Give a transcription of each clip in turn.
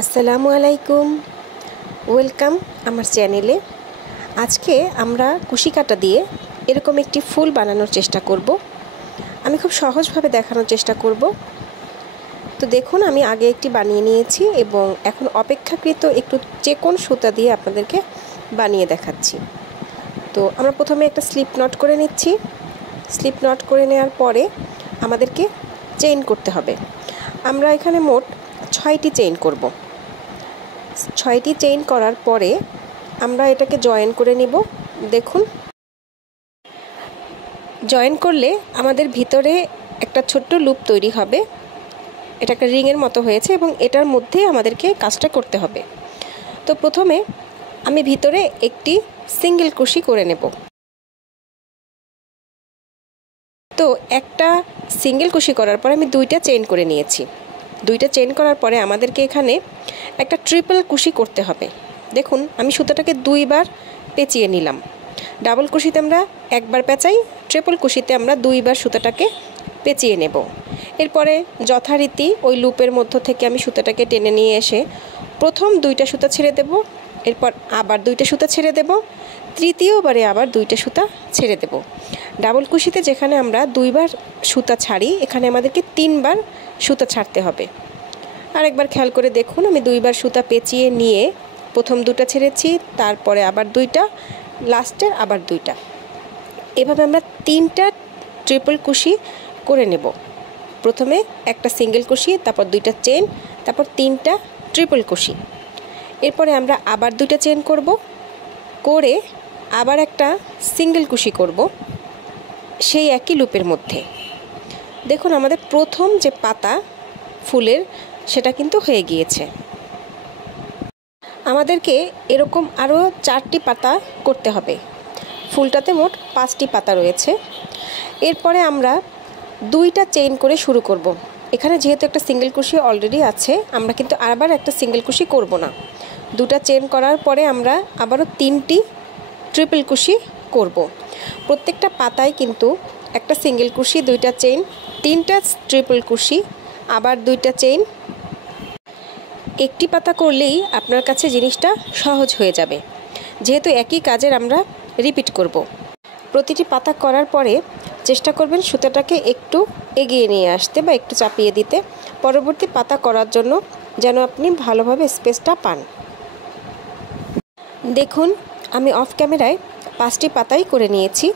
আসসালামু আলাইকুম, ওয়েলকাম আমার চ্যানেলে। আজকে আমরা কুশি কাঁটা দিয়ে এরকম একটি ফুল বানানোর চেষ্টা করব। আমি খুব সহজভাবে দেখানোর চেষ্টা করব। তো দেখুন, আমি আগে একটি বানিয়ে নিয়েছি এবং এখন অপেক্ষাকৃত একটু চেকন সুতা দিয়ে আপনাদেরকে বানিয়ে দেখাচ্ছি। তো আমরা প্রথমে একটা স্লিপ নট করে নিচ্ছি। স্লিপ নট করে নেওয়ার পরে আমাদেরকে চেইন করতে হবে। আমরা এখানে মোট 6টি চেইন করব। 6টি চেইন করার পরে আমরা এটাকে জয়েন করে নিব। দেখুন, জয়েন করলে আমাদের ভিতরে একটা ছোট্ট লুপ তৈরি হবে। এটা একটা রিংয়ের মতো হয়েছে এবং এটার মধ্যে আমাদেরকে কাজটা করতে হবে। তো প্রথমে আমি ভিতরে একটি সিঙ্গেল কুশি করে নেব। তো একটা সিঙ্গেল কুশি করার পরে আমি 2টা চেইন করে নিয়েছি। 2টা চেইন করার পরে আমাদেরকে এখানে একটা ট্রিপল কুশি করতে হবে। দেখুন, আমি সুতাটাকে 2বার পেঁচিয়ে নিলাম। ডাবল কুশিতে আমরা একবার পেঁচাই, ট্রিপল কুশিতে আমরা 2বার সুতাটাকে পেঁচিয়ে নেব। এরপরে যথারীতি ওই লুপের মধ্য থেকে আমি সুতাটাকে টেনে নিয়ে এসে প্রথম 2টা সুতা ছেড়ে দেব, এরপর আবার 2টা সুতা ছেড়ে দেব, তৃতীয়বারে আবার 2টা সুতা ছেড়ে দেব। ডাবল কুশিতে যেখানে আমরা 2বার সুতা ছাড়ি, এখানে আমাদেরকে 3বার সুতা ছাড়তে হবে। আরেকবার খেয়াল করে দেখুন, আমি 2বার সুতা পেঁচিয়ে নিয়ে প্রথম 2টা ছেড়েছি, তারপরে আবার 2টা, লাস্টের আবার 2টা। এভাবে আমরা 3টা ট্রিপল কুশি করে নেব। প্রথমে একটা সিঙ্গেল কুশি, তারপর 2টা চেইন, তারপর 3টা ট্রিপল কুশি। এরপরে আমরা আবার 2টা চেইন করব, করে আবার একটা সিঙ্গেল কুশি করব সেই একই লুপের মধ্যে। দেখুন, আমাদের প্রথম যে পাতা ফুলের সেটা কিন্তু হয়ে গিয়েছে। আমাদেরকে এরকম আরও 4টি পাতা করতে হবে। ফুলটাতে মোট 5টি পাতা রয়েছে। এরপরে আমরা 2টা চেইন করে শুরু করব। এখানে যেহেতু একটা সিঙ্গেল কুশি অলরেডি আছে, আমরা কিন্তু আবার একটা সিঙ্গেল কুশি করব না। 2টা চেইন করার পরে আমরা আবারও 3টি ট্রিপল কুশি করব। প্রত্যেকটা পাতায় কিন্তু একটা সিঙ্গেল কুশি, 2টা চেইন, 3টা ট্রিপল কুশি, আবার 2টা চেইন। একটি পাতা করলেই আপনার কাছে জিনিসটা সহজ হয়ে যাবে, যেহেতু একই কাজের আমরা রিপিট করব। প্রতিটি পাতা করার পরে চেষ্টা করবেন সুতাটাকে একটু এগিয়ে নিয়ে আসতে বা একটু চাপিয়ে দিতে, পরবর্তী পাতা করার জন্য, যেন আপনি ভালোভাবে স্পেসটা পান। দেখুন, আমি অফ ক্যামেরায় 5টি পাতাই করে নিয়েছি।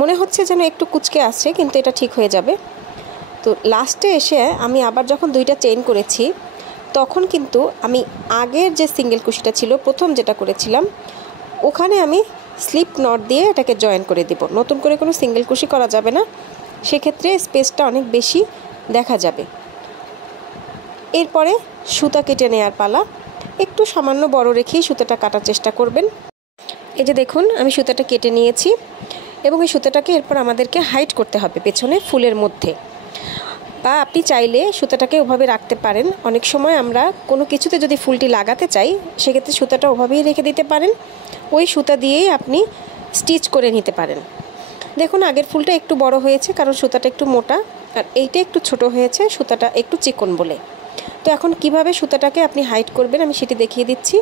মনে হচ্ছে যেন একটু কুঁচকে আসছে, কিন্তু এটা ঠিক হয়ে যাবে। তো লাস্টে এসে আমি আবার যখন 2টা চেইন করেছি, তখন কিন্তু আমি আগের যে সিঙ্গেল কুশিটা ছিল, প্রথম যেটা করেছিলাম, ওখানে আমি স্লিপ নট দিয়ে এটাকে জয়েন করে দিব। নতুন করে কোনো সিঙ্গেল কুশি করা যাবে না, সেক্ষেত্রে স্পেসটা অনেক বেশি দেখা যাবে। এরপরে সুতা কেটে নেওয়ার পালা। একটু সামান্য বড় রেখেই সুতাটা কাটার চেষ্টা করবেন। এই যে দেখুন, আমি সুতাটা কেটে নিয়েছি এবং এই সুতাটাকে এরপর আমাদেরকে হাইড করতে হবে পেছনে ফুলের মধ্যে, বা আপনি চাইলে সুতাটাকে ওভাবে রাখতে পারেন। অনেক সময় আমরা কোনো কিছুতে যদি ফুলটি লাগাতে চাই, সেক্ষেত্রে সুতাটা ওভাবেই রেখে দিতে পারেন। ওই সুতা দিয়েই আপনি স্টিচ করে নিতে পারেন। দেখুন, আগের ফুলটা একটু বড় হয়েছে কারণ সুতাটা একটু মোটা, আর এইটা একটু ছোট হয়েছে সুতাটা একটু চিকন বলে। তো এখন কিভাবে সুতাটাকে আপনি হাইড করবেন আমি সেটি দেখিয়ে দিচ্ছি।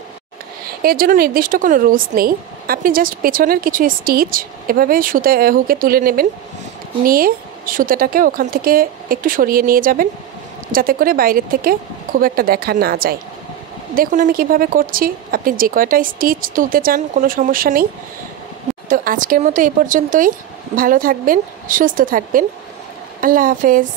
এর জন্য নির্দিষ্ট কোনো রুলস নেই। আপনি জাস্ট পেছনের কিছু স্টিচ এভাবে সুতা হুকে তুলে নেবেন, নিয়ে সুতাটাকে ওখান থেকে একটু সরিয়ে নিয়ে যাবেন, যাতে করে বাইরের থেকে খুব একটা দেখা না যায়। দেখুন আমি কিভাবে করছি। আপনি যে কয়টা স্টিচ তুলতে চান কোনো সমস্যা নেই। তো আজকের মতো এই পর্যন্তই। ভালো থাকবেন, সুস্থ থাকবেন। আল্লাহ হাফেজ।